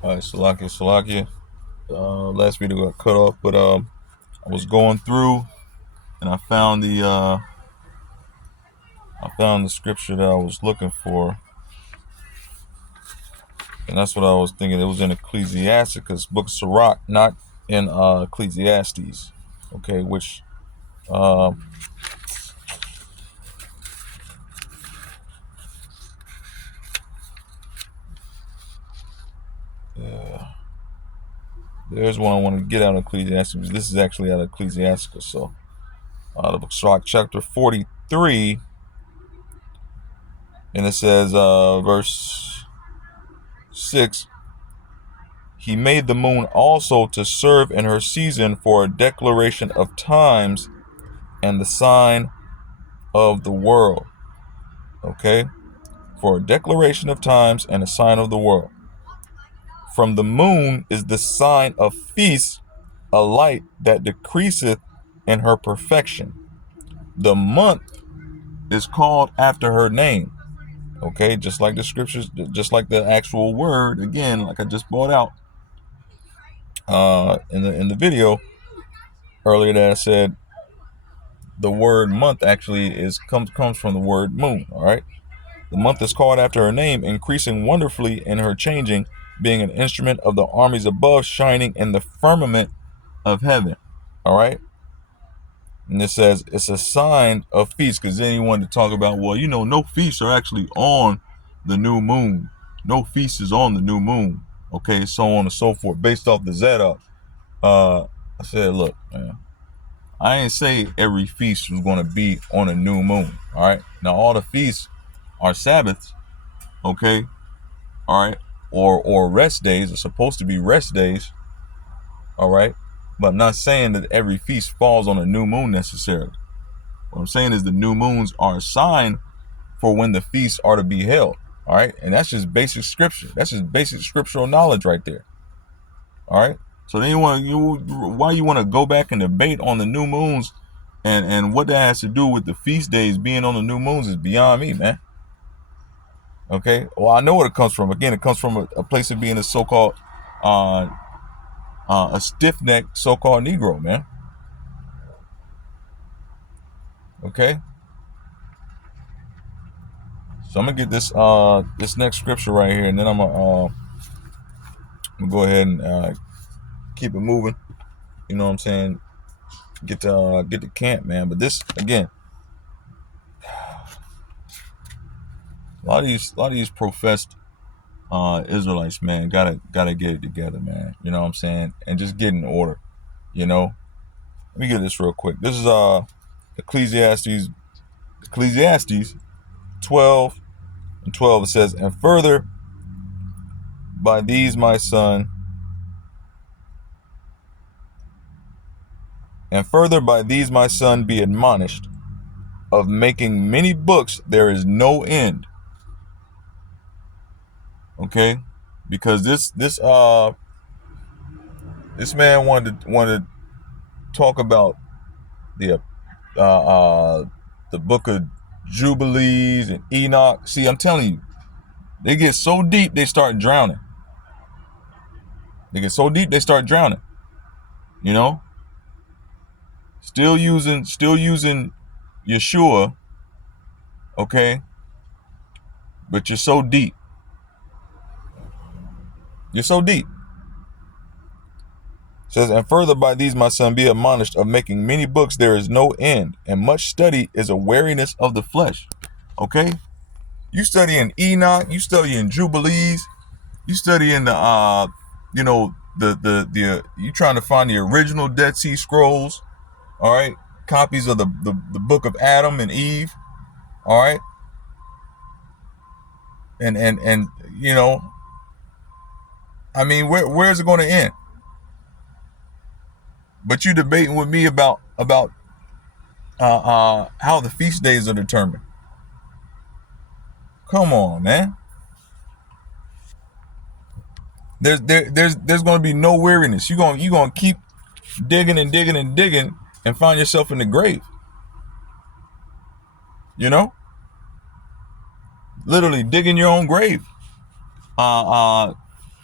All right, Salakia. Last video got cut off, but I was going through and I found the scripture that I was looking for, and that's what I was thinking. It was in Ecclesiasticus, Book of Sirach, not in Ecclesiastes. Okay, which uh, yeah, there's one I want to get out of Ecclesiastes. This is actually out of Ecclesiasticus. So the Book of Sirach, chapter 43, and it says, verse 6. He made the moon also to serve in her season for a declaration of times and the sign of the world. Okay? For a declaration of times and a sign of the world. From the moon is the sign of feast, a light that decreaseth in her perfection. The month is called after her name. Okay? Just like the scriptures, just like the actual word, again, like I just brought out in the video earlier that I said, the word month actually comes from the word moon. All right, the month is called after her name, increasing wonderfully in her changing, being an instrument of the armies above, shining in the firmament of heaven. All right, and it says it's a sign of feast, because then you wanted to talk about, well, no feasts are actually on the new moon. No feast is on the new moon. Okay, so on and so forth, based off the Zadok. I said, look, man, I ain't say every feast was going to be on a new moon. All right. Now all the feasts are Sabbaths. Okay. All right. Or rest days are supposed to be rest days. All right. But I'm not saying that every feast falls on a new moon necessarily. What I'm saying is the new moons are a sign for when the feasts are to be held. All right. And that's just basic scripture. That's just basic scriptural knowledge right there. All right. So then why you want to go back and debate on the new moons and what that has to do with the feast days being on the new moons is beyond me, man. Okay. Well, I know where it comes from. Again, it comes from a place of being a so-called a stiff-necked so-called Negro, man. Okay. So I'm gonna get this next scripture right here, and then I'm gonna go ahead and keep it moving. You know what I'm saying? Get to camp, man. But this again, a lot of these professed Israelites, man, gotta get it together, man. You know what I'm saying? And just get in order. You know. Let me get this real quick. This is Ecclesiastes 12 and 12. It says, and further by these my son, be admonished, of making many books there is no end. Okay, because this man wanted to talk about the book of Jubilees and Enoch. See, I'm telling you, they get so deep they start drowning. You know, still using Yeshua. Okay, but you're so deep. You're so deep. It says, and further by these, my son, be admonished, of making many books there is no end, and much study is a weariness of the flesh. Okay, you studying Enoch, you studying Jubilees, you studying the you trying to find the original Dead Sea Scrolls. All right, copies of the book of Adam and Eve. All right, and you know, I mean, where's it going to end? But you debating with me about how the feast days are determined. Come on, man. There's going to be no weariness. You're going to keep digging and digging and digging and find yourself in the grave. You know, literally digging your own grave.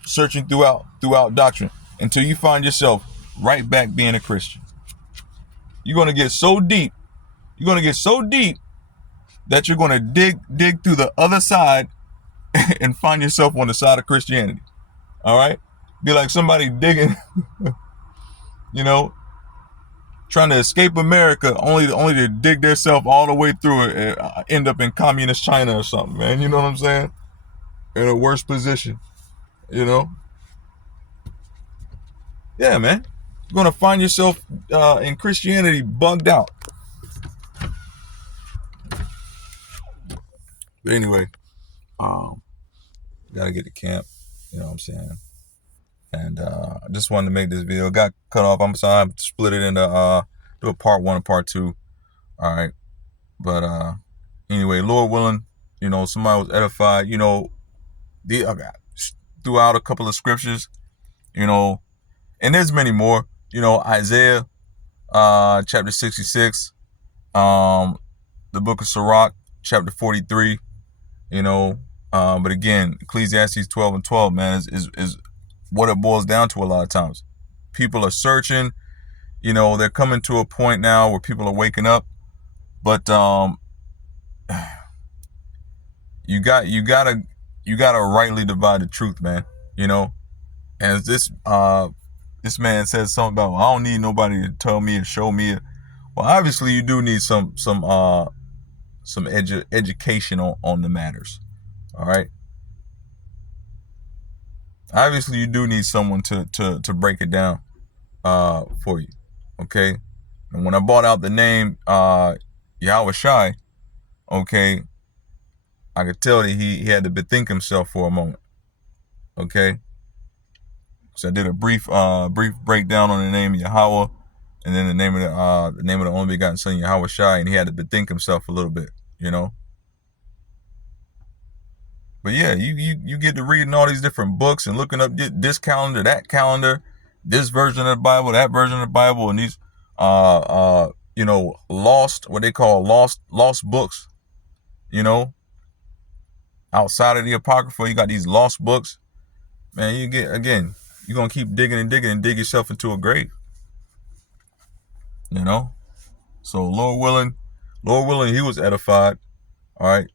searching throughout doctrine until you find yourself right back being a Christian. You're gonna get so deep. You're gonna get so deep that you're gonna dig through the other side and find yourself on the side of Christianity. All right, be like somebody digging, you know, trying to escape America, only to dig themselves all the way through it and end up in communist China or something, man. You know what I'm saying? In a worse position, you know. Yeah, man. You're gonna find yourself in Christianity bugged out. But anyway, gotta get to camp. You know what I'm saying? And I just wanted to make this video. Got cut off. I'm sorry. I split it into do a part 1 and part 2. All right. But anyway, Lord willing, you know, somebody was edified. You know, throughout a couple of scriptures. You know, and there's many more. You know, Isaiah, chapter 66. The book of Sirach, chapter 43. You know, but again, Ecclesiastes 12 and 12, man, is what it boils down to a lot of times. People are searching, you know, they're coming to a point now where people are waking up, but you gotta rightly divide the truth, man. You know, and this man says something about, well, I don't need nobody to tell me or show me. Well, obviously you do need some education on the matters. All right. Obviously you do need someone to break it down for you. Okay. And when I brought out the name Yahweh Shai, okay, I could tell that he had to bethink himself for a moment. Okay. So I did a brief breakdown on the name of Yahweh, and then the name of the only begotten Son, Yahweh Shai, and he had to bethink himself a little bit, you know. But yeah, you get to reading all these different books and looking up this calendar, that calendar, this version of the Bible, that version of the Bible, and these you know, what they call lost books, you know. Outside of the Apocrypha, you got these lost books. Man, you're gonna keep digging and digging and dig yourself into a grave. You know? So Lord willing, he was edified. All right.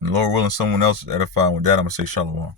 And Lord willing, someone else is edified. With that, I'm gonna say shalom.